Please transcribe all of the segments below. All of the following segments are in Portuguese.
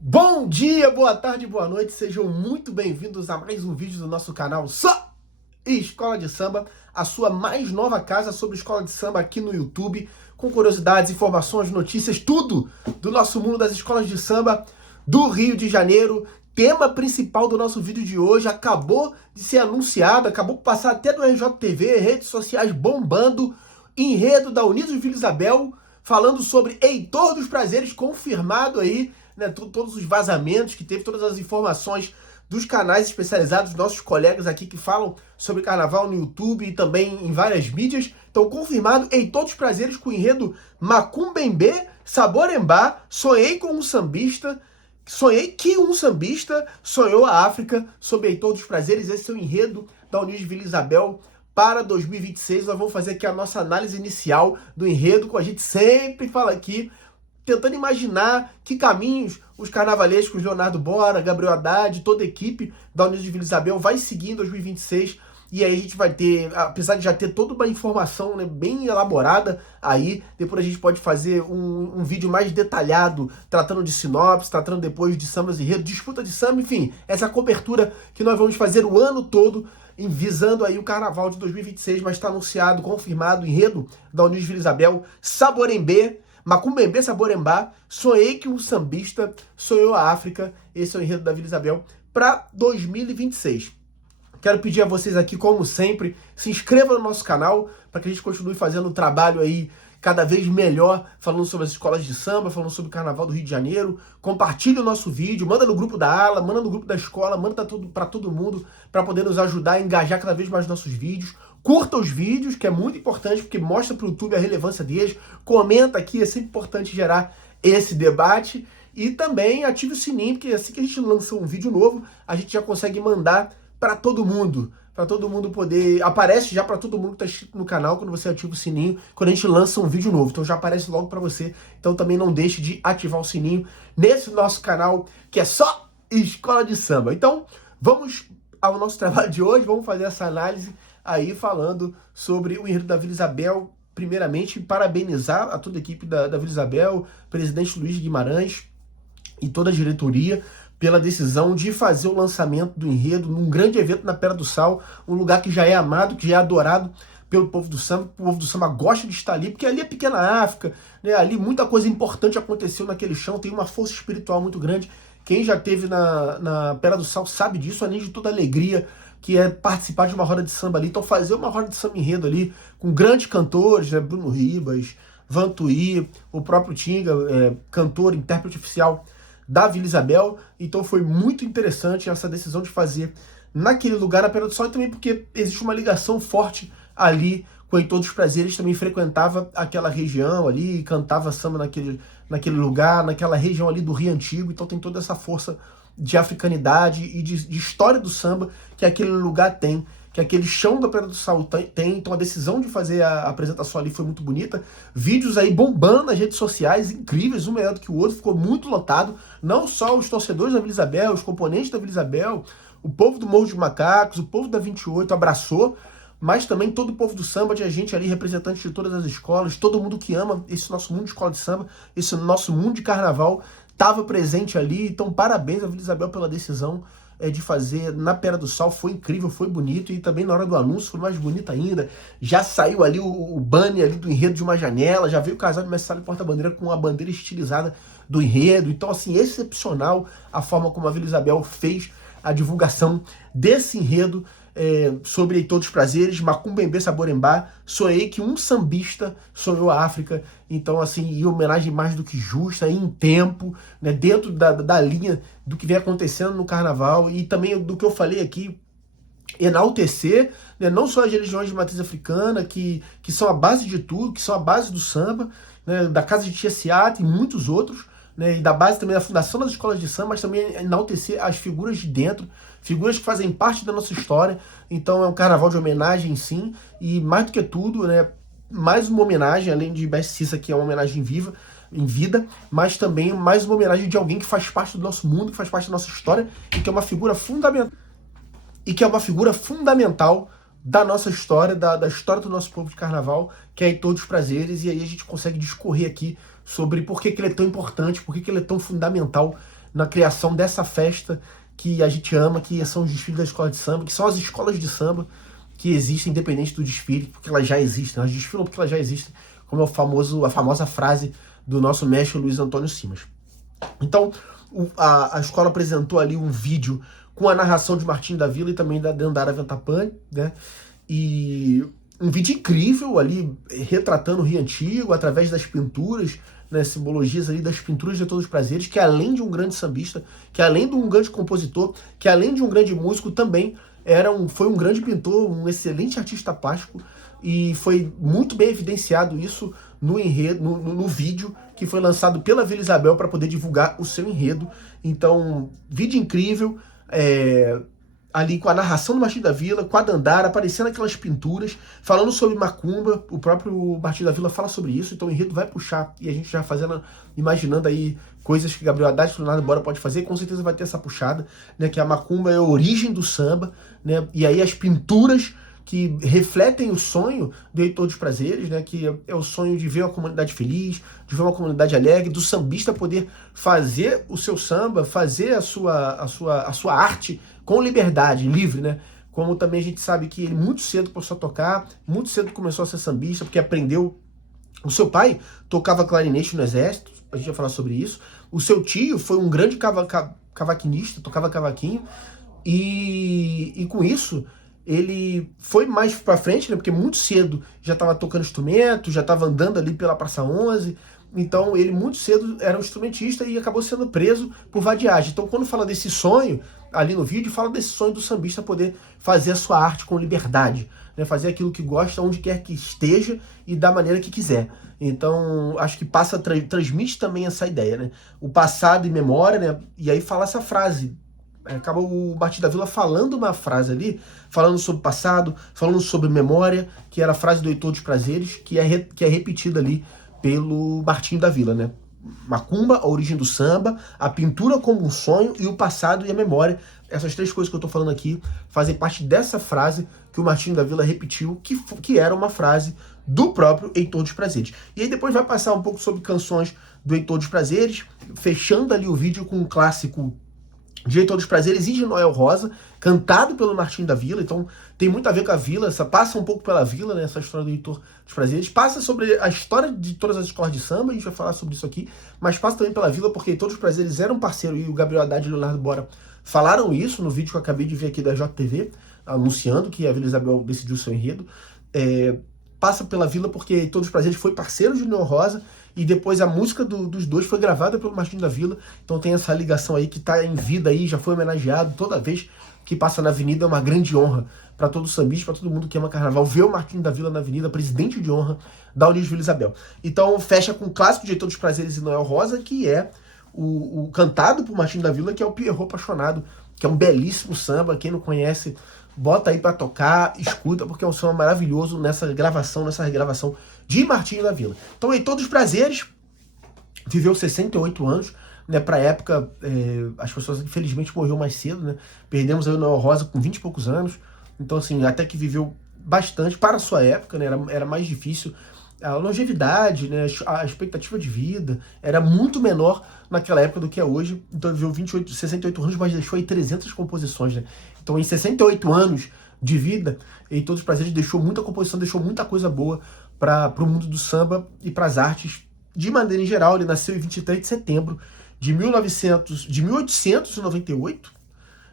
Bom dia, boa tarde, boa noite, sejam muito bem-vindos a mais um vídeo do nosso canal Só Escola de Samba, a sua mais nova casa sobre escola de samba aqui no YouTube, com curiosidades, informações, notícias, tudo do nosso mundo das escolas de samba do Rio de Janeiro. Tema principal do nosso vídeo de hoje acabou de ser anunciado, acabou de passar até no RJTV, redes sociais bombando, enredo da Unidos Vila Isabel, falando sobre Heitor dos Prazeres, confirmado aí, né, todos os vazamentos que teve, todas as informações dos canais especializados, nossos colegas aqui que falam sobre carnaval no YouTube e também em várias mídias. Então, confirmado, Heitor dos Prazeres com o enredo Macumbembe, Saborembá, sonhei com um sambista, sonhei que um sambista sonhou a África, sobre Heitor dos Prazeres. Esse é o enredo da Unidos Vila Isabel para 2026. Nós vamos fazer aqui a nossa análise inicial do enredo, como a gente sempre fala aqui, tentando imaginar que caminhos os carnavalescos Leonardo Bora, Gabriel Haddad, toda a equipe da Unidos de Vila Isabel vai seguir em 2026. E aí a gente vai ter, apesar de já ter toda uma informação, né, bem elaborada aí, depois a gente pode fazer um vídeo mais detalhado, tratando de sinopse, tratando depois de sambas e enredo, disputa de samba, enfim, essa cobertura que nós vamos fazer o ano todo, visando aí o carnaval de 2026, mas está anunciado, confirmado, enredo da Unidos de Vila Isabel, Saborembê, Macumbembe, Saborembá, sonhei que um sambista sonhou a África. Esse é o enredo da Vila Isabel para 2026. Quero pedir a vocês aqui, como sempre, se inscrevam no nosso canal para que a gente continue fazendo um trabalho aí cada vez melhor, falando sobre as escolas de samba, falando sobre o Carnaval do Rio de Janeiro. Compartilhe o nosso vídeo, manda no grupo da ala, manda no grupo da escola, manda para todo mundo, para poder nos ajudar a engajar cada vez mais nossos vídeos. Curta os vídeos, que é muito importante, porque mostra para o YouTube a relevância deles. Comenta aqui, é sempre importante gerar esse debate. E também ative o sininho, porque assim que a gente lança um vídeo novo, a gente já consegue mandar para todo mundo poder, aparece já para todo mundo que está inscrito no canal quando você ativa o sininho, quando a gente lança um vídeo novo, então já aparece logo para você. Então também não deixe de ativar o sininho nesse nosso canal, que é só Escola de Samba. Então, vamos ao nosso trabalho de hoje, vamos fazer essa análise aí falando sobre o enredo da Vila Isabel. Primeiramente, parabenizar a toda a equipe da Vila Isabel, presidente Luiz Guimarães e toda a diretoria, pela decisão de fazer o lançamento do enredo num grande evento na Pedra do Sal, um lugar que já é amado, que já é adorado pelo povo do samba. O povo do samba gosta de estar ali, porque ali é pequena África, né? Ali muita coisa importante aconteceu naquele chão, tem uma força espiritual muito grande. Quem já esteve na Pedra do Sal sabe disso, além de toda a alegria que é participar de uma roda de samba ali. Então fazer uma roda de samba enredo ali, com grandes cantores, né? Bruno Ribas, Vantuí, o próprio Tinga, cantor, intérprete oficial da Vila Isabel. Então foi muito interessante essa decisão de fazer naquele lugar, na Pedra do Sol, e também porque existe uma ligação forte ali com o Heitor dos Prazeres, também frequentava aquela região ali, cantava samba naquele lugar, naquela região ali do Rio Antigo. Então tem toda essa força de africanidade e de história do samba que aquele lugar tem, que aquele chão da Pedra do Sal tem. Então a decisão de fazer a apresentação ali foi muito bonita. Vídeos aí bombando nas redes sociais, incríveis, um melhor do que o outro, ficou muito lotado. Não só os torcedores da Vila Isabel, os componentes da Vila Isabel, o povo do Morro dos Macacos, o povo da 28 abraçou, mas também todo o povo do samba, tinha gente ali, representantes de todas as escolas, todo mundo que ama esse nosso mundo de escola de samba, esse nosso mundo de carnaval, estava presente ali. Então parabéns à Vila Isabel pela decisão de fazer na Pedra do Sal. Foi incrível, foi bonito, e também na hora do anúncio foi mais bonito ainda. Já saiu ali o banner ali do enredo de uma janela, já veio o casal de mestre sala e porta-bandeira com a bandeira estilizada do enredo. Então assim, excepcional a forma como a Vila Isabel fez a divulgação desse enredo sobre Heitor dos Prazeres, Macumbembe, Saborembá, sonhei que um sambista sonhou a África. Então assim, e homenagem mais do que justa, em tempo, né, dentro da linha do que vem acontecendo no carnaval, e também do que eu falei aqui, enaltecer, né, não só as religiões de matriz africana, que são a base de tudo, que são a base do samba, né, da Casa de Tia Seata e muitos outros, né, e da base também da fundação das escolas de samba, mas também enaltecer as figuras de dentro, figuras que fazem parte da nossa história. Então é um carnaval de homenagem, sim, e mais do que tudo, né, mais uma homenagem, além de Bess Cissa, que é uma homenagem viva, em vida, mas também mais uma homenagem de alguém que faz parte do nosso mundo, que faz parte da nossa história, e que é uma figura fundamental da nossa história, da história do nosso povo de carnaval, que é Heitor dos Prazeres. E aí a gente consegue discorrer aqui sobre por que ele é tão importante, por que ele é tão fundamental na criação dessa festa que a gente ama, que são os desfiles da escola de samba, que são as escolas de samba que existem independente do desfile, porque elas já existem, elas desfilam porque elas já existem, como é a famosa frase do nosso mestre Luiz Antônio Simas. Então, a escola apresentou ali um vídeo com a narração de Martinho da Vila e também da Dandara Ventapane, né? E um vídeo incrível ali, retratando o Rio Antigo, através das pinturas, né, simbologias ali das pinturas de Todos os Prazeres, que além de um grande sambista, que além de um grande compositor, que além de um grande músico, também foi um grande pintor, um excelente artista plástico, e foi muito bem evidenciado isso no enredo, no vídeo que foi lançado pela Vila Isabel para poder divulgar o seu enredo. Então, vídeo incrível, ali com a narração do Martinho da Vila, com a Dandara, aparecendo aquelas pinturas, falando sobre macumba. O próprio Martinho da Vila fala sobre isso, então o enredo vai puxar, e a gente já imaginando aí coisas que Gabriel Haddad e Leonardo Bora pode fazer, com certeza vai ter essa puxada, né, que a macumba é a origem do samba, né, e aí as pinturas que refletem o sonho do Heitor dos Prazeres, né, que é o sonho de ver uma comunidade feliz, de ver uma comunidade alegre, do sambista poder fazer o seu samba, fazer a sua arte com liberdade, livre, né? Como também a gente sabe que ele muito cedo começou a tocar, muito cedo começou a ser sambista, porque aprendeu. O seu pai tocava clarinete no exército, a gente vai falar sobre isso. O seu tio foi um grande cavaquinista, tocava cavaquinho, e com isso ele foi mais pra frente, né? Porque muito cedo já estava tocando instrumento, já estava andando ali pela Praça 11. Então ele muito cedo era um instrumentista e acabou sendo preso por vadiagem. Então quando fala desse sonho, ali no vídeo, fala desse sonho do sambista poder fazer a sua arte com liberdade, né? Fazer aquilo que gosta, onde quer que esteja e da maneira que quiser. Então acho que transmite também essa ideia, né? O passado e memória, né? E aí fala essa frase. Acaba o Martinho da Vila falando uma frase ali, falando sobre passado, falando sobre memória, que era a frase do Heitor dos Prazeres, que é repetida ali pelo Martinho da Vila, né? Macumba, a origem do samba, a pintura como um sonho e o passado e a memória. Essas três coisas que eu tô falando aqui fazem parte dessa frase que o Martinho da Vila repetiu, que era uma frase do próprio Heitor dos Prazeres. E aí depois vai passar um pouco sobre canções do Heitor dos Prazeres, fechando ali o vídeo com um clássico de Heitor dos Prazeres e de Noel Rosa, cantado pelo Martinho da Vila. Então tem muito a ver com a Vila, passa um pouco pela Vila, né, essa história do Heitor dos Prazeres, passa sobre a história de todas as escolas de samba, a gente vai falar sobre isso aqui, mas passa também pela Vila, porque Heitor dos Prazeres era um parceiro, e o Gabriel Haddad e o Leonardo Bora falaram isso no vídeo que eu acabei de ver aqui da JTV, anunciando que a Vila Isabel decidiu o seu enredo. Passa pela Vila porque Heitor dos Prazeres foi parceiro de Noel Rosa, e depois a música dos dois foi gravada pelo Martinho da Vila. Então tem essa ligação aí que tá em vida aí, já foi homenageado. Toda vez que passa na avenida é uma grande honra para todo sambista, para todo mundo que ama carnaval, ver o Martinho da Vila na avenida, presidente de honra da Unidos Vila Isabel. Então fecha com o clássico de Heitor dos Prazeres e Noel Rosa, que é o cantado por Martinho da Vila, que é o Pierrot Apaixonado, que é um belíssimo samba. Quem não conhece, bota aí pra tocar, escuta, porque é um samba maravilhoso nessa regravação de Martinho da Vila. Então, Heitor dos Prazeres viveu 68 anos, né? Pra época, as pessoas infelizmente morreu mais cedo, né? Perdemos aí o Noel Rosa com 20 e poucos anos. Então, assim, até que viveu bastante para a sua época, né? Era mais difícil. A longevidade, né, a expectativa de vida era muito menor naquela época do que é hoje. Então ele viveu 68 anos, mas deixou aí 300 composições, né? Então em 68 anos de vida, Heitor dos Prazeres deixou muita composição, deixou muita coisa boa para o mundo do samba e para as artes de maneira em geral. Ele nasceu em 23 de setembro de 1898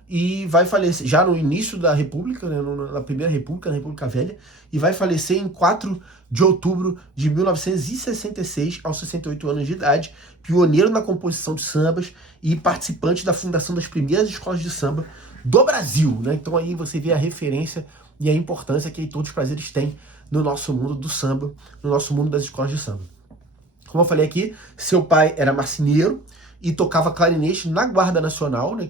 e vai falecer já no início da República, né, na Primeira República, na República Velha, e vai falecer em 4 de outubro de 1966, aos 68 anos de idade, pioneiro na composição de sambas e participante da fundação das primeiras escolas de samba do Brasil, né? Então aí você vê a referência e a importância que Heitor dos Prazeres tem no nosso mundo do samba, no nosso mundo das escolas de samba. Como eu falei aqui, seu pai era marceneiro e tocava clarinete na Guarda Nacional, né,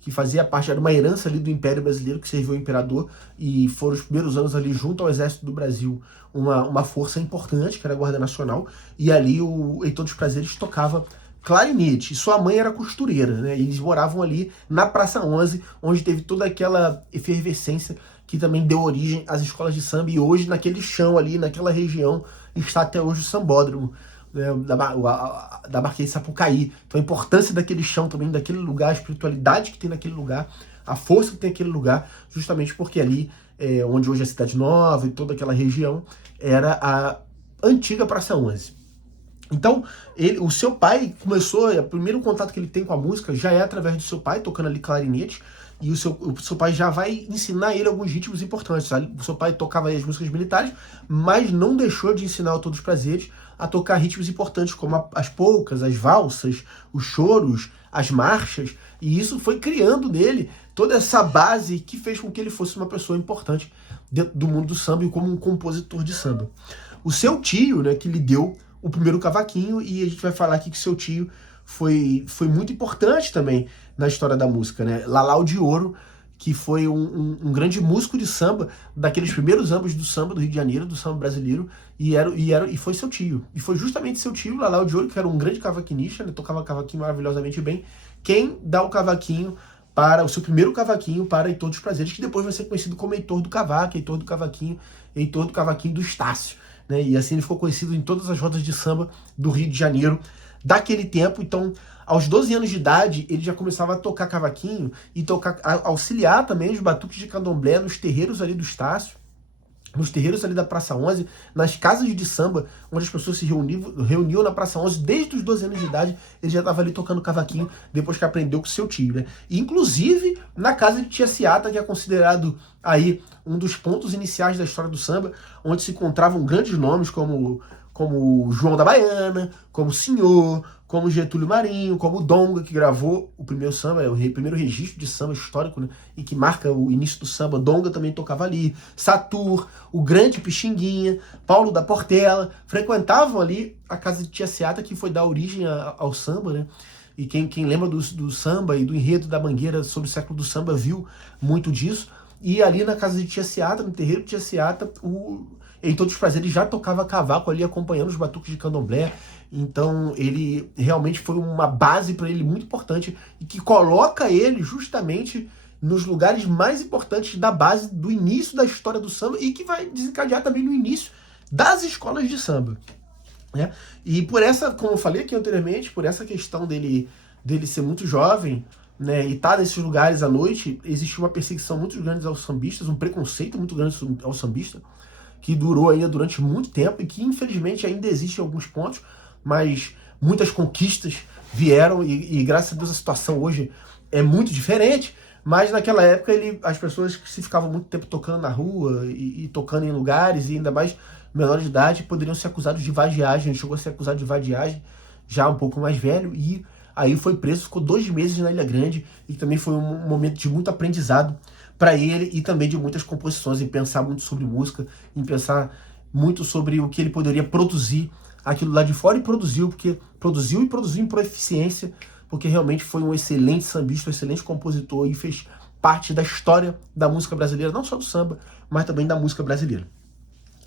que fazia parte, era uma herança ali do Império Brasileiro, que serviu ao imperador, e foram os primeiros anos ali junto ao Exército do Brasil, uma força importante, que era a Guarda Nacional, e ali o Heitor dos Prazeres tocava clarinete. E sua mãe era costureira, né? E eles moravam ali na Praça 11, onde teve toda aquela efervescência que também deu origem às escolas de samba, e hoje naquele chão ali, naquela região, está até hoje o sambódromo, né, da Marquês de Sapucaí. Então a importância daquele chão também, daquele lugar, a espiritualidade que tem naquele lugar, a força que tem naquele lugar, justamente porque ali, onde hoje é a Cidade Nova e toda aquela região, era a antiga Praça 11. Então, o seu pai começou, o primeiro contato que ele tem com a música já é através do seu pai, tocando ali clarinete, e o seu pai já vai ensinar ele alguns ritmos importantes. O seu pai tocava aí as músicas militares, mas não deixou de ensinar a Todos os Prazeres a tocar ritmos importantes, como as polcas, as valsas, os choros, as marchas, e isso foi criando nele toda essa base que fez com que ele fosse uma pessoa importante dentro do mundo do samba e como um compositor de samba. O seu tio, né, que lhe deu o primeiro cavaquinho, e a gente vai falar aqui que seu tio foi muito importante também na história da música, né? Lalau de Ouro, que foi um grande músico de samba, daqueles primeiros anos do samba do Rio de Janeiro, do samba brasileiro, e foi seu tio. E foi justamente seu tio, Lalau de Ouro, que era um grande cavaquinista, né? Tocava cavaquinho maravilhosamente bem, quem dá o cavaquinho para o seu primeiro cavaquinho para Heitor dos Prazeres, que depois vai ser conhecido como Heitor do Cavaco, Heitor do Cavaquinho do Estácio, né? E assim ele ficou conhecido em todas as rodas de samba do Rio de Janeiro daquele tempo. Então, aos 12 anos de idade, ele já começava a tocar cavaquinho e auxiliar também os batuques de candomblé nos terreiros ali do Estácio, nos terreiros ali da Praça 11, nas casas de samba, onde as pessoas se reuniam na Praça 11, desde os 12 anos de idade, ele já estava ali tocando cavaquinho, depois que aprendeu com seu tio, né? E, inclusive, na casa de Tia Ciata, que é considerado aí um dos pontos iniciais da história do samba, onde se encontravam grandes nomes como João da Baiana, como Senhor, como Getúlio Marinho, como Donga, que gravou o primeiro samba, o primeiro registro de samba histórico, né, e que marca o início do samba. Donga também tocava ali, Satur, o grande Pixinguinha, Paulo da Portela, frequentavam ali a casa de Tia Ciata, que foi dar origem ao samba, né? E quem lembra do samba e do enredo da Mangueira sobre o século do samba viu muito disso. E ali na casa de Tia Ciata, no terreiro de Tia Ciata, em Todos os Prazeres já tocava cavaco ali, acompanhando os batuques de candomblé. Então ele realmente foi uma base para ele muito importante e que coloca ele justamente nos lugares mais importantes da base do início da história do samba e que vai desencadear também no início das escolas de samba, né? E por essa, como eu falei aqui anteriormente, por essa questão dele ser muito jovem, né, e estar nesses lugares à noite, existe uma perseguição muito grande aos sambistas, um preconceito muito grande ao sambista, que durou ainda durante muito tempo e que infelizmente ainda existe em alguns pontos, mas muitas conquistas vieram e graças a Deus a situação hoje é muito diferente. Mas naquela época as pessoas que se ficavam muito tempo tocando na rua e tocando em lugares, e ainda mais menores de idade, poderiam ser acusados de vadiagem. Ele chegou a ser acusado de vadiagem já um pouco mais velho, e aí foi preso, ficou 2 meses na Ilha Grande, e também foi um momento de muito aprendizado para ele e também de muitas composições, em pensar muito sobre música, em pensar muito sobre o que ele poderia produzir aquilo lá de fora, e produziu em proficiência, porque realmente foi um excelente sambista, um excelente compositor e fez parte da história da música brasileira, não só do samba, mas também da música brasileira.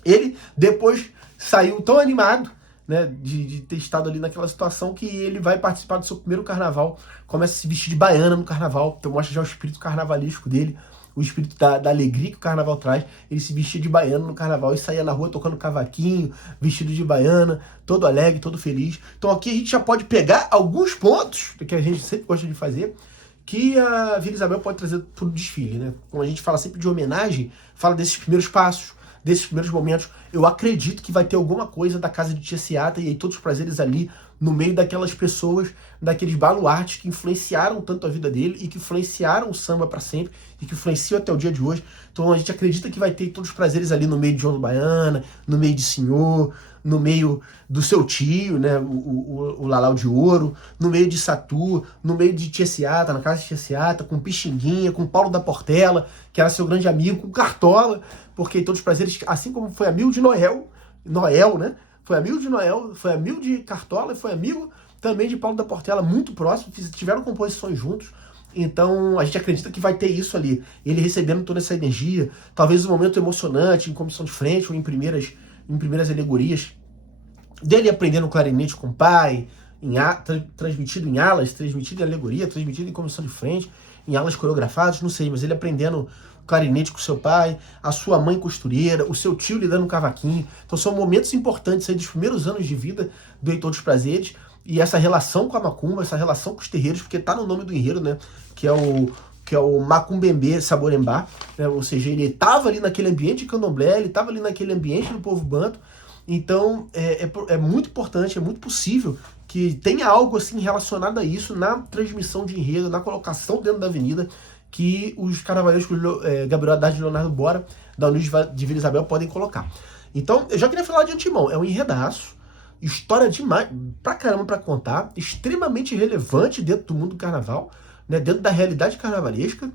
Ele depois saiu tão animado, né, de ter estado ali naquela situação, que ele vai participar do seu primeiro carnaval, começa a se vestir de baiana no carnaval, então mostra já o espírito carnavalístico dele, o espírito da alegria que o carnaval traz. Ele se vestia de baiano no carnaval e saía na rua tocando cavaquinho, vestido de baiana, todo alegre, todo feliz. Então aqui a gente já pode pegar alguns pontos que a gente sempre gosta de fazer, que a Vila Isabel pode trazer para o desfile, né? Como a gente fala sempre de homenagem, fala desses primeiros passos, desses primeiros momentos. Eu acredito que vai ter alguma coisa da casa de Tia Ciata e aí Todos os Prazeres ali, no meio daquelas pessoas, daqueles baluartes que influenciaram tanto a vida dele e que influenciaram o samba para sempre e que influenciam até o dia de hoje. Então a gente acredita que vai ter Todos os Prazeres ali no meio de João do Baiana, no meio de Senhor, no meio do seu tio, né, o Lalau de Ouro, no meio de Satu, no meio de Tia Ciata, na casa de Tia Ciata, com Pixinguinha, com Paulo da Portela, que era seu grande amigo, com Cartola, porque Todos os Prazeres, assim como foi amigo de Noel, né? Foi amigo de Noel, foi amigo de Cartola e foi amigo também de Paulo da Portela, muito próximo, tiveram composições juntos. Então a gente acredita que vai ter isso ali, ele recebendo toda essa energia, talvez um momento emocionante em comissão de frente ou em primeiras alegorias, dele aprendendo clarinete com o pai, transmitido em alas, transmitido em alegoria, transmitido em comissão de frente, em alas coreografadas, não sei, mas ele aprendendo clarinete com seu pai, a sua mãe costureira, o seu tio lhe dando um cavaquinho. Então são momentos importantes aí dos primeiros anos de vida do Heitor dos Prazeres, e essa relação com a macumba, essa relação com os terreiros, porque tá no nome do enredo, né, que é o Macumbembe Saborembá, né, ou seja, ele estava ali naquele ambiente de candomblé, ele estava ali naquele ambiente do povo banto. Então é muito importante, é muito possível que tenha algo assim relacionado a isso na transmissão de enredo, na colocação dentro da avenida, que os carnavalescos Gabriel Haddad e Leonardo Bora, da União de Vila Isabel, podem colocar. Então, eu já queria falar de antemão, é um enredaço, história demais, pra caramba pra contar, extremamente relevante dentro do mundo do carnaval, né, dentro da realidade carnavalesca,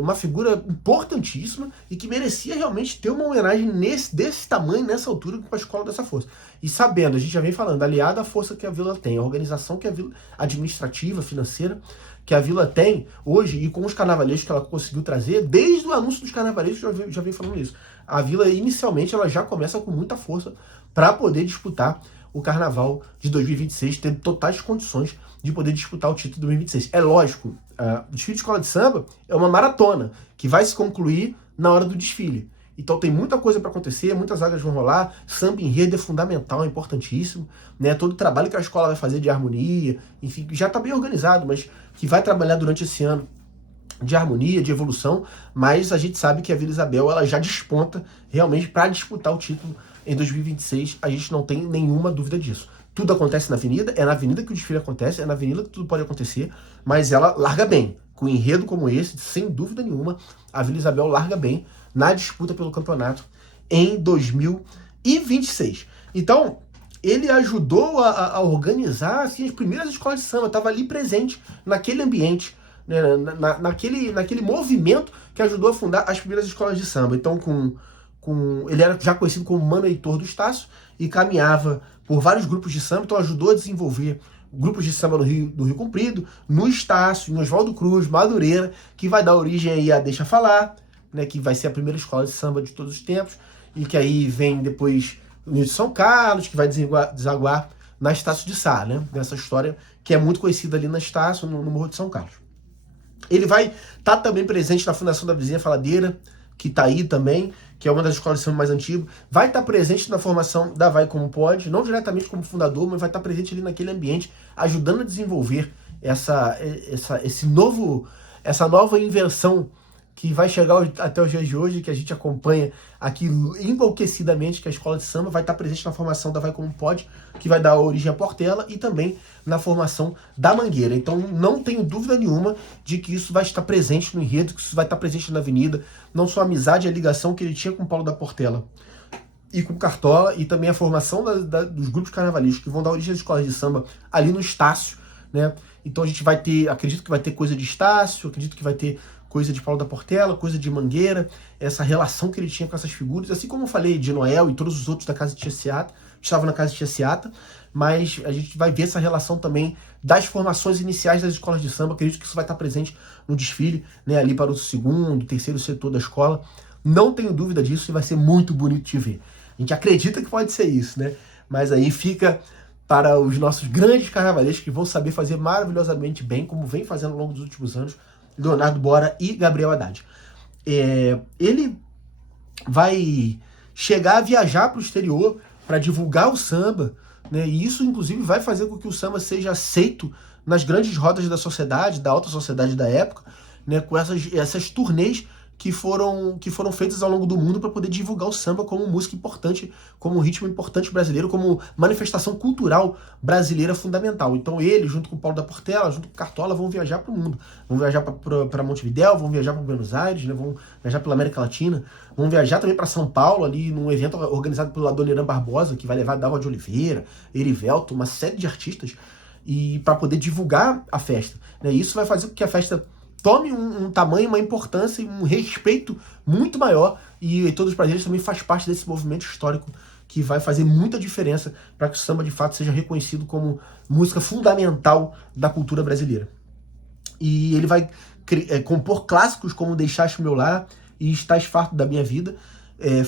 uma figura importantíssima e que merecia realmente ter uma homenagem desse tamanho, nessa altura, com a escola dessa força. E sabendo, a gente já vem falando, aliada à força que a Vila tem, a organização que a Vila, administrativa, financeira, que a Vila tem hoje, e com os carnavalescos que ela conseguiu trazer, desde o anúncio dos carnavalescos, já vem falando isso. A Vila, inicialmente, ela já começa com muita força para poder disputar o Carnaval de 2026, tendo totais condições de poder disputar o título de 2026. É lógico, o desfile de escola de samba é uma maratona, que vai se concluir na hora do desfile. Então tem muita coisa para acontecer, muitas águas vão rolar, samba enredo é fundamental, é importantíssimo, né? Todo o trabalho que a escola vai fazer de harmonia, enfim, já está bem organizado, mas que vai trabalhar durante esse ano de harmonia, de evolução, mas a gente sabe que a Vila Isabel ela já desponta realmente para disputar o título em 2026, a gente não tem nenhuma dúvida disso. Tudo acontece na avenida, é na avenida que o desfile acontece, é na avenida que tudo pode acontecer, mas ela larga bem. Com um enredo como esse, sem dúvida nenhuma, a Vila Isabel larga bem na disputa pelo campeonato em 2026. Então, ele ajudou a organizar assim, as primeiras escolas de samba, estava ali presente naquele ambiente, né, naquele movimento que ajudou a fundar as primeiras escolas de samba. Então, ele era já conhecido como Mano Heitor do Estácio e caminhava por vários grupos de samba, então ajudou a desenvolver grupos de samba do Rio Comprido, no Estácio, em Oswaldo Cruz, Madureira, que vai dar origem aí a Deixa Falar, né, que vai ser a primeira escola de samba de todos os tempos, e que aí vem depois o de São Carlos, que vai desaguar na Estácio de Sá, né, nessa história que é muito conhecida ali na Estácio, no Morro de São Carlos. Ele vai estar também presente na Fundação da Vizinha Faladeira, que está aí também, que é uma das escolas de samba mais antigas, vai estar presente na formação da Vai Como Pode, não diretamente como fundador, mas vai estar presente ali naquele ambiente, ajudando a desenvolver essa nova invenção que vai chegar até os dias de hoje, que a gente acompanha aqui enlouquecidamente, que a escola de samba vai estar presente na formação da Vai Como Pode, que vai dar origem à Portela, e também na formação da Mangueira. Então não tenho dúvida nenhuma de que isso vai estar presente no enredo, que isso vai estar presente na avenida, não só a amizade e a ligação que ele tinha com o Paulo da Portela e com o Cartola, e também a formação dos grupos carnavalescos que vão dar origem às escolas de samba ali no Estácio, né? Então a gente vai ter, acredito que vai ter coisa de Estácio, acredito que vai ter coisa de Paulo da Portela, coisa de Mangueira, essa relação que ele tinha com essas figuras, assim como eu falei de Noel e todos os outros da Casa de Tia Seata, estavam na Casa de Tia Seata, mas a gente vai ver essa relação também das formações iniciais das escolas de samba, acredito que isso vai estar presente no desfile, né, ali para o segundo, terceiro setor da escola, não tenho dúvida disso e vai ser muito bonito de ver. A gente acredita que pode ser isso, né, mas aí fica para os nossos grandes carnavalescos que vão saber fazer maravilhosamente bem, como vem fazendo ao longo dos últimos anos, Leonardo Bora e Gabriel Haddad. Ele vai chegar a viajar para o exterior para divulgar o samba, né? E isso, inclusive, vai fazer com que o samba seja aceito nas grandes rodas da sociedade, da alta sociedade da época, né? Com essas turnês que foram feitas ao longo do mundo para poder divulgar o samba como música importante, como ritmo importante brasileiro, como manifestação cultural brasileira fundamental. Então ele, junto com o Paulo da Portela, junto com o Cartola, vão viajar para o mundo. Vão viajar para Montevidéu, vão viajar para Buenos Aires, né? Vão viajar pela América Latina, vão viajar também para São Paulo, ali num evento organizado pelo Adoniran Barbosa, que vai levar Dalva de Oliveira, Erivelto, uma série de artistas, e para poder divulgar a festa, né? E isso vai fazer com que a festa tome um tamanho, uma importância e um respeito muito maior, e Todos os Prazeres também faz parte desse movimento histórico que vai fazer muita diferença para que o samba de fato seja reconhecido como música fundamental da cultura brasileira. E ele vai compor clássicos como Deixaste o Meu Lar e Estás Farto da Minha Vida, que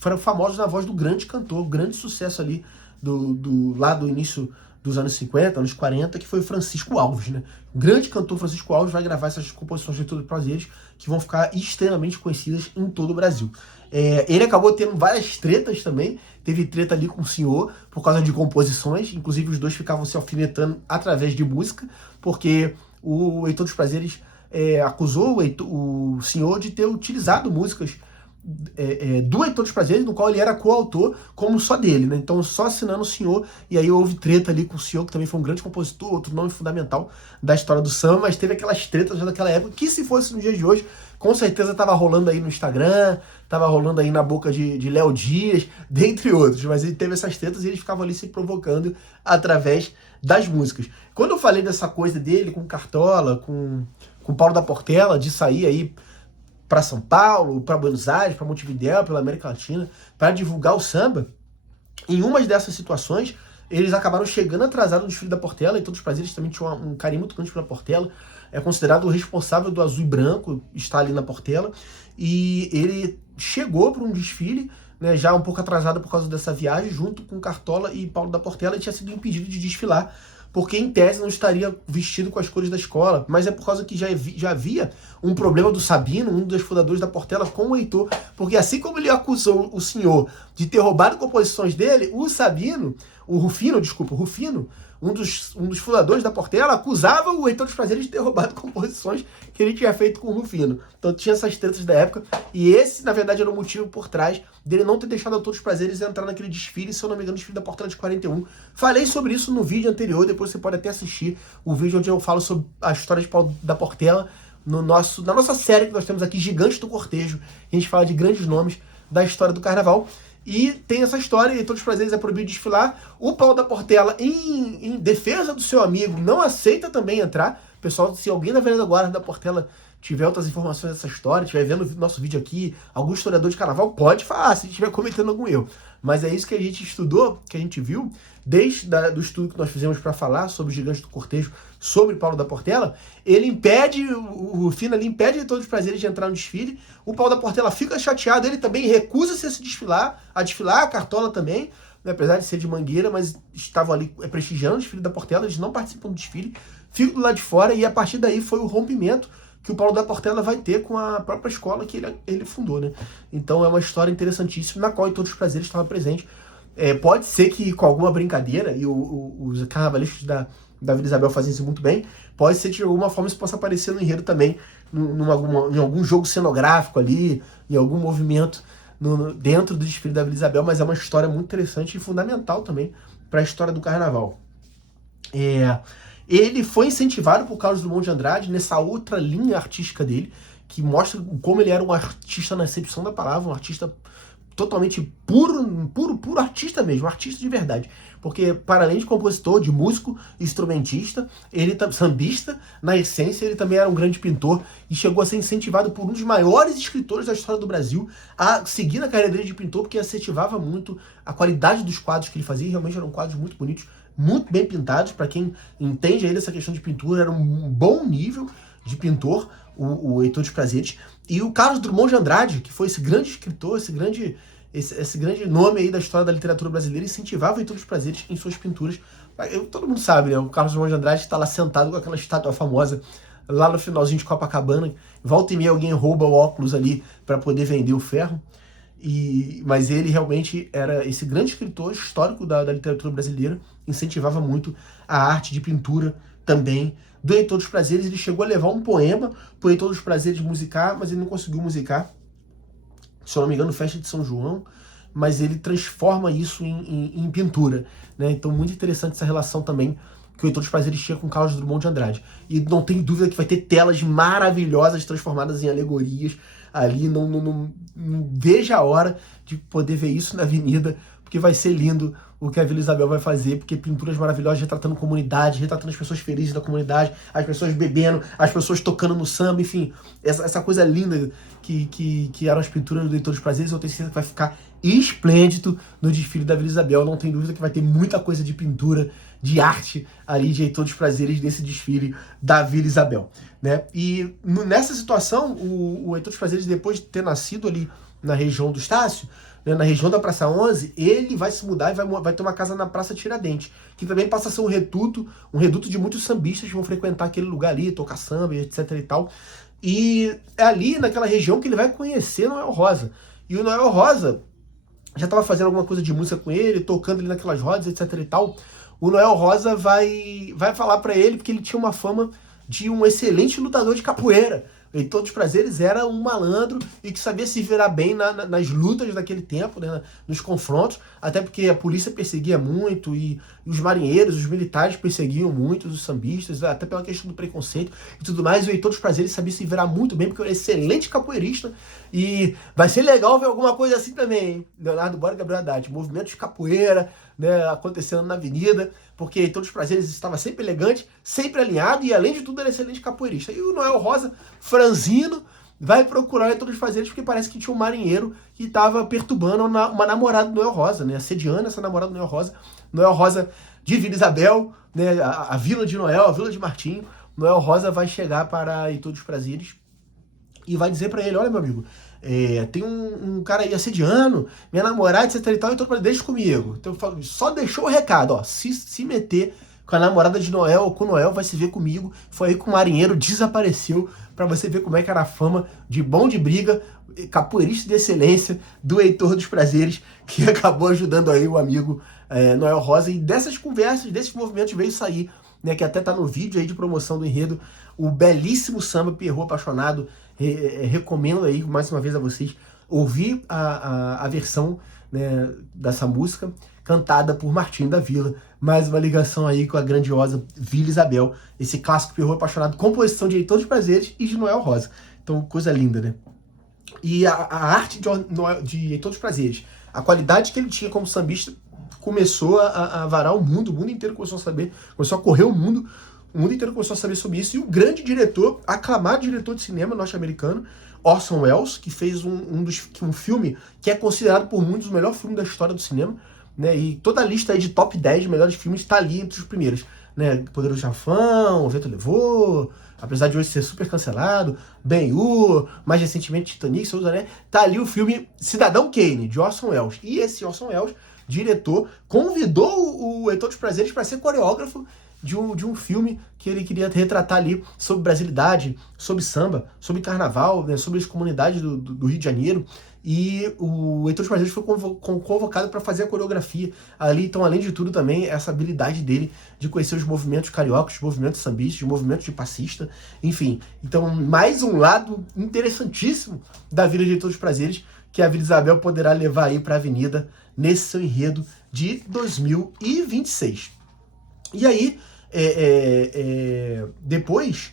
foram famosos na voz do grande cantor, grande sucesso ali lá do início dos anos 50, anos 40, que foi o Francisco Alves, né? O grande cantor Francisco Alves vai gravar essas composições de Heitor dos Prazeres que vão ficar extremamente conhecidas em todo o Brasil. Ele acabou tendo várias tretas também, teve treta ali com o senhor por causa de composições, inclusive os dois ficavam se alfinetando através de música, porque o Heitor dos Prazeres acusou o senhor de ter utilizado músicas do Heitor dos Prazeres, no qual ele era coautor, como só dele, né? Então só assinando o senhor, e aí houve treta ali com o senhor, que também foi um grande compositor, outro nome fundamental da história do samba, mas teve aquelas tretas já daquela época, que se fosse no dia de hoje, com certeza tava rolando aí no Instagram, tava rolando aí na boca de Léo Dias, dentre outros, mas ele teve essas tretas e eles ficavam ali se provocando através das músicas. Quando eu falei dessa coisa dele com Cartola, com Paulo da Portela, de sair aí para São Paulo, para Buenos Aires, para Montevidéu, pela América Latina, para divulgar o samba, em uma dessas situações, eles acabaram chegando atrasados no desfile da Portela, e Todos os Prazeres também tinham um carinho muito grande pela Portela, é considerado o responsável do azul e branco, está ali na Portela, e ele chegou para um desfile, né, já um pouco atrasado por causa dessa viagem, junto com Cartola e Paulo da Portela, e tinha sido impedido de desfilar, porque em tese não estaria vestido com as cores da escola, mas é por causa que já havia um problema do Sabino, um dos fundadores da Portela, com o Heitor, porque assim como ele acusou o senhor de ter roubado composições dele, o Rufino, um dos fundadores da Portela, acusava o Heitor dos Prazeres de ter roubado composições que ele tinha feito com o Rufino. Então tinha essas tretas da época, e esse, na verdade, era o motivo por trás dele não ter deixado o Heitor dos Prazeres entrar naquele desfile, se eu não me engano, o desfile da Portela de 41. Falei sobre isso no vídeo anterior, depois você pode até assistir o vídeo onde eu falo sobre a história de Paulo da Portela, na nossa série que nós temos aqui, Gigantes do Cortejo. A gente fala de grandes nomes da história do carnaval. E tem essa história, e Todos os Prazeres é proibido desfilar. O Paulo da Portela, em defesa do seu amigo, não aceita também entrar. Pessoal, se alguém da Velha Guarda da Portela tiver outras informações dessa história, estiver vendo o nosso vídeo aqui, algum historiador de carnaval, pode falar, se estiver cometendo algum erro. Mas é isso que a gente estudou, que a gente viu, desde do estudo que nós fizemos para falar sobre os Gigantes do Cortejo, sobre Paulo da Portela. Ele impede, o Rufino ali impede Todos os Prazeres de entrar no desfile. O Paulo da Portela fica chateado, ele também recusa-se a desfilar, a Cartola também, né, apesar de ser de Mangueira, mas estavam ali prestigiando o desfile da Portela, eles não participam do desfile, ficam do lado de fora, e a partir daí foi o rompimento que o Paulo da Portela vai ter com a própria escola que ele fundou, né? Então é uma história interessantíssima, na qual Todos os Prazeres estava presente. Pode ser que com alguma brincadeira, e os carnavalistas da Vila Isabel fazem isso muito bem, pode ser que de alguma forma isso possa aparecer no enredo também, em algum jogo cenográfico ali, em algum movimento dentro do desfile da Vila Isabel, mas é uma história muito interessante e fundamental também para a história do carnaval. Ele foi incentivado por Carlos Drummond de Andrade nessa outra linha artística dele, que mostra como ele era um artista na acepção da palavra, um artista totalmente puro artista mesmo, um artista de verdade. Porque, para além de compositor, de músico, instrumentista, sambista, na essência, ele também era um grande pintor e chegou a ser incentivado por um dos maiores escritores da história do Brasil a seguir na carreira dele de pintor, porque incentivava muito a qualidade dos quadros que ele fazia, realmente eram quadros muito bonitos, muito bem pintados. Para quem entende aí dessa questão de pintura, era um bom nível de pintor, o Heitor dos Prazeres. E o Carlos Drummond de Andrade, que foi esse grande escritor, esse grande nome aí da história da literatura brasileira, incentivava o Heitor dos Prazeres em suas pinturas. Todo mundo sabe, né? O Carlos Drummond de Andrade está lá sentado com aquela estátua famosa lá no finalzinho de Copacabana. Volta e meia alguém rouba o óculos ali para poder vender o ferro. Mas ele realmente era esse grande escritor histórico da literatura brasileira, incentivava muito a arte de pintura também do Heitor dos Prazeres. Ele chegou a levar um poema pro Heitor dos Prazeres musicar, mas ele não conseguiu musicar, se eu não me engano, Festa de São João, mas ele transforma isso em pintura, né? Então muito interessante essa relação também que o Heitor dos Prazeres tinha com Carlos Drummond de Andrade. E não tem dúvida que vai ter telas maravilhosas transformadas em alegorias ali. Não veja a hora de poder ver isso na avenida, porque vai ser lindo o que a Vila Isabel vai fazer, porque pinturas maravilhosas retratando comunidade, retratando as pessoas felizes da comunidade, as pessoas bebendo, as pessoas tocando no samba, enfim, essa coisa linda que eram as pinturas do Heitor dos Prazeres. Eu tenho certeza que vai ficar esplêndido no desfile da Vila Isabel. Não tem dúvida que vai ter muita coisa de pintura, de arte ali de Heitor dos Prazeres nesse desfile da Vila Isabel, né? E nessa situação, o Heitor dos Prazeres, depois de ter nascido ali na região do Estácio, né, na região da Praça 11, ele vai se mudar e vai ter uma casa na Praça Tiradentes, que também passa a ser um reduto de muitos sambistas que vão frequentar aquele lugar ali, tocar samba, etc e tal. E é ali naquela região que ele vai conhecer Noel Rosa. E o Noel Rosa já estava fazendo alguma coisa de música com ele, tocando ali naquelas rodas, etc e tal. O Noel Rosa vai falar para ele, porque ele tinha uma fama de um excelente lutador de capoeira. Em Todos os Prazeres era um malandro e que sabia se virar bem nas lutas daquele tempo, né, nos confrontos, até porque a polícia perseguia muito e os marinheiros, os militares perseguiam muito os sambistas, até pela questão do preconceito e tudo mais. E em Todos os Prazeres sabia se virar muito bem, porque era um excelente capoeirista. E vai ser legal ver alguma coisa assim também, hein? Leonardo Bora e Gabriel Haddad, movimentos de capoeira, né, acontecendo na avenida, porque em Todos os Prazeres estava sempre elegante, sempre alinhado e, além de tudo, era excelente capoeirista. E o Noel Rosa, franzino, vai procurar em Todos os Prazeres porque parece que tinha um marinheiro que estava perturbando uma namorada do Noel Rosa, né, assediando essa namorada do Noel Rosa. Noel Rosa de Vila Isabel, né, a Vila de Noel, a Vila de Martinho. Noel Rosa vai chegar para Em Todos os Prazeres e vai dizer para ele: olha, meu amigo, tem um cara aí assediando, minha namorada, etc e tal, então deixa comigo. Então eu falo, só deixou o recado, ó, se meter com a namorada de Noel ou com o Noel, vai se ver comigo. Foi aí que o marinheiro desapareceu, para você ver como é que era a fama de bom de briga, capoeirista de excelência do Heitor dos Prazeres, que acabou ajudando aí o amigo Noel Rosa. E dessas conversas, desses movimentos veio sair, né, que até tá no vídeo aí de promoção do enredo, o belíssimo samba Pierrot Apaixonado. Recomendo aí mais uma vez a vocês ouvir a versão, né, dessa música cantada por Martinho da Vila. Mais uma ligação aí com a grandiosa Vila Isabel, esse clássico Pierrot Apaixonado, composição de Heitor dos Prazeres e de Noel Rosa. Então, coisa linda, né? E a arte de Heitor dos Prazeres, a qualidade que ele tinha como sambista, começou a varar o mundo inteiro começou a saber, começou a correr o mundo inteiro começou a saber sobre isso. E o grande diretor, aclamado diretor de cinema norte-americano, Orson Welles, que fez um filme que é considerado por muitos o melhor filme da história do cinema, né? E toda a lista aí de top 10 de melhores filmes está ali entre os primeiros, né? Poderoso Chefão, O Vento Levou, apesar de hoje ser super cancelado, Ben-Hur, mais recentemente Titanic, né? Tá ali o filme Cidadão Kane, de Orson Welles. E esse Orson Welles, diretor, convidou o Heitor dos Prazeres para ser coreógrafo de um filme que ele queria retratar ali sobre brasilidade, sobre samba, sobre carnaval, né, sobre as comunidades do Rio de Janeiro. E o Heitor dos Prazeres foi convocado para fazer a coreografia ali. Então, além de tudo, também essa habilidade dele de conhecer os movimentos cariocas, os movimentos sambistas, os movimentos de passista, enfim. Então, mais um lado interessantíssimo da vida de Heitor dos Prazeres que a Vila Isabel poderá levar aí para a avenida nesse seu enredo de 2026. E aí, depois,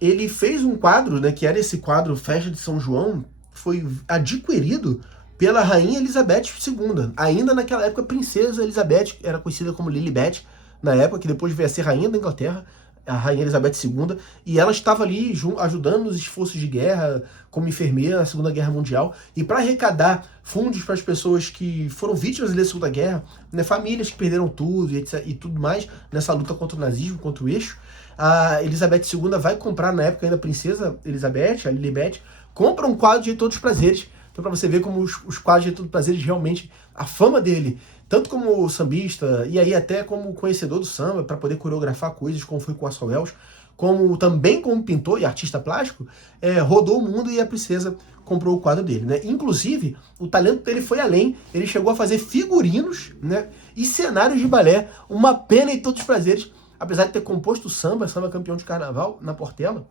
ele fez um quadro, né, que era esse quadro Festa de São João, que foi adquirido pela Rainha Elizabeth II. Ainda naquela época, a Princesa Elizabeth, era conhecida como Lilibet, na época, que depois veio a ser Rainha da Inglaterra, a Rainha Elizabeth II, e ela estava ali ajudando nos esforços de guerra, como enfermeira na Segunda Guerra Mundial, e para arrecadar fundos para as pessoas que foram vítimas da Segunda Guerra, né, famílias que perderam tudo e tudo mais, nessa luta contra o nazismo, contra o eixo, a Elizabeth II vai comprar, na época ainda a Princesa Elizabeth, a Lilibet, compra um quadro de Heitor dos Prazeres. Então, para você ver como os quadros de Heitor dos Prazeres, realmente, a fama dele, tanto como sambista, e aí até como conhecedor do samba, para poder coreografar coisas, como foi com o Orson Welles, como também como pintor e artista plástico, rodou o mundo e a princesa comprou o quadro dele, né? Inclusive, o talento dele foi além, ele chegou a fazer figurinos, né, e cenários de balé. Uma pena em Todos os Prazeres, apesar de ter composto samba campeão de carnaval na Portela,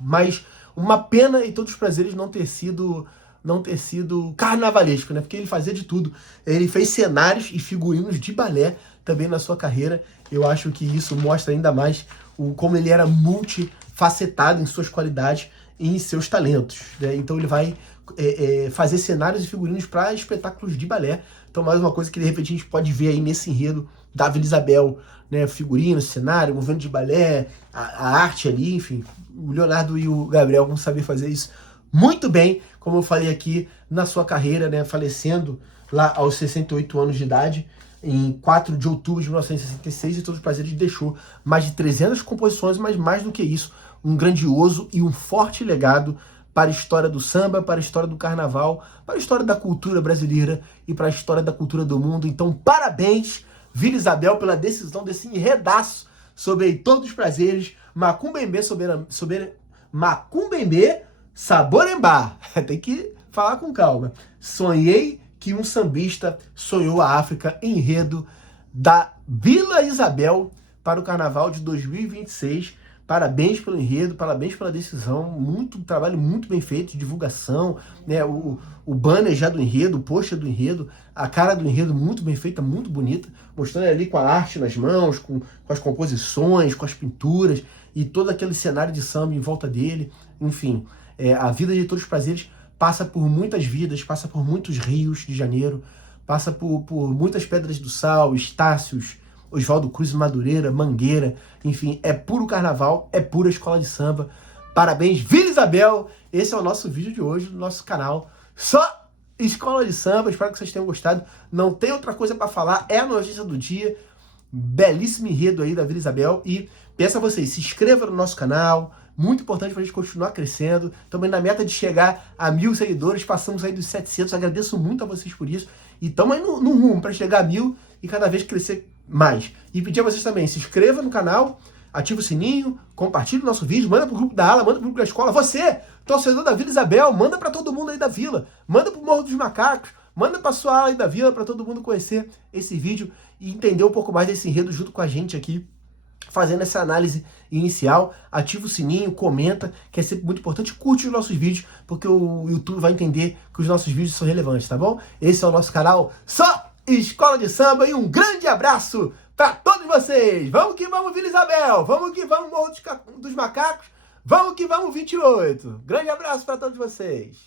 mas uma pena em Todos os Prazeres não ter sido carnavalesco, né? Porque ele fazia de tudo. Ele fez cenários e figurinos de balé também na sua carreira. Eu acho que isso mostra ainda mais como ele era multifacetado em suas qualidades e em seus talentos, né? Então ele vai fazer cenários e figurinos para espetáculos de balé. Então, mais uma coisa que de repente a gente pode ver aí nesse enredo da Vila Isabel, né? Figurino, cenário, movimento de balé, a arte ali, enfim. O Leonardo e o Gabriel vão saber fazer isso muito bem, como eu falei aqui, na sua carreira, né, falecendo lá aos 68 anos de idade, em 4 de outubro de 1966, e Todos os Prazeres deixou mais de 300 composições, mas mais do que isso, um grandioso e um forte legado para a história do samba, para a história do carnaval, para a história da cultura brasileira e para a história da cultura do mundo. Então, parabéns, Vila Isabel, pela decisão desse enredaço sobre Heitor dos Prazeres, Macumbembe Macumbembe Saborembá. Tem que falar com calma. Sonhei que um sambista sonhou a África, enredo da Vila Isabel para o Carnaval de 2026. Parabéns pelo enredo, parabéns pela decisão, trabalho muito bem feito de divulgação, né? O banner já do enredo, o pôster do enredo, a cara do enredo muito bem feita, muito bonita, mostrando ali com a arte nas mãos, com as composições, com as pinturas e todo aquele cenário de samba em volta dele. Enfim, a vida de Todos os Prazeres passa por muitas vidas, passa por muitos rios de Janeiro, passa por muitas Pedras do Sal, Estácios, Oswaldo Cruz e Madureira, Mangueira, enfim, é puro carnaval, é pura escola de samba. Parabéns, Vila Isabel! Esse é o nosso vídeo de hoje no nosso canal. Só escola de samba, espero que vocês tenham gostado. Não tem outra coisa para falar, é a notícia do dia. Belíssimo enredo aí da Vila Isabel. E peço a vocês, se inscrevam no nosso canal, muito importante para a gente continuar crescendo. Também na meta de chegar a 1000 seguidores, passamos aí dos 700, agradeço muito a vocês por isso. E estamos aí no rumo para chegar a 1000 e cada vez crescer mais. E pedir a vocês também, se inscreva no canal, ativa o sininho, compartilhe o nosso vídeo, manda pro grupo da ala, manda pro grupo da escola. Você, torcedor da Vila Isabel, manda para todo mundo aí da vila, manda pro Morro dos Macacos, manda pra sua ala aí da vila, para todo mundo conhecer esse vídeo e entender um pouco mais desse enredo junto com a gente aqui, fazendo essa análise inicial. Ativa o sininho, comenta, que é sempre muito importante, curte os nossos vídeos, porque o YouTube vai entender que os nossos vídeos são relevantes, tá bom? Esse é o nosso canal Só Escola de Samba e um grande abraço para todos vocês. Vamos que vamos, Vila Isabel. Vamos que vamos, Morro dos Macacos. Vamos que vamos, 28. Grande abraço para todos vocês.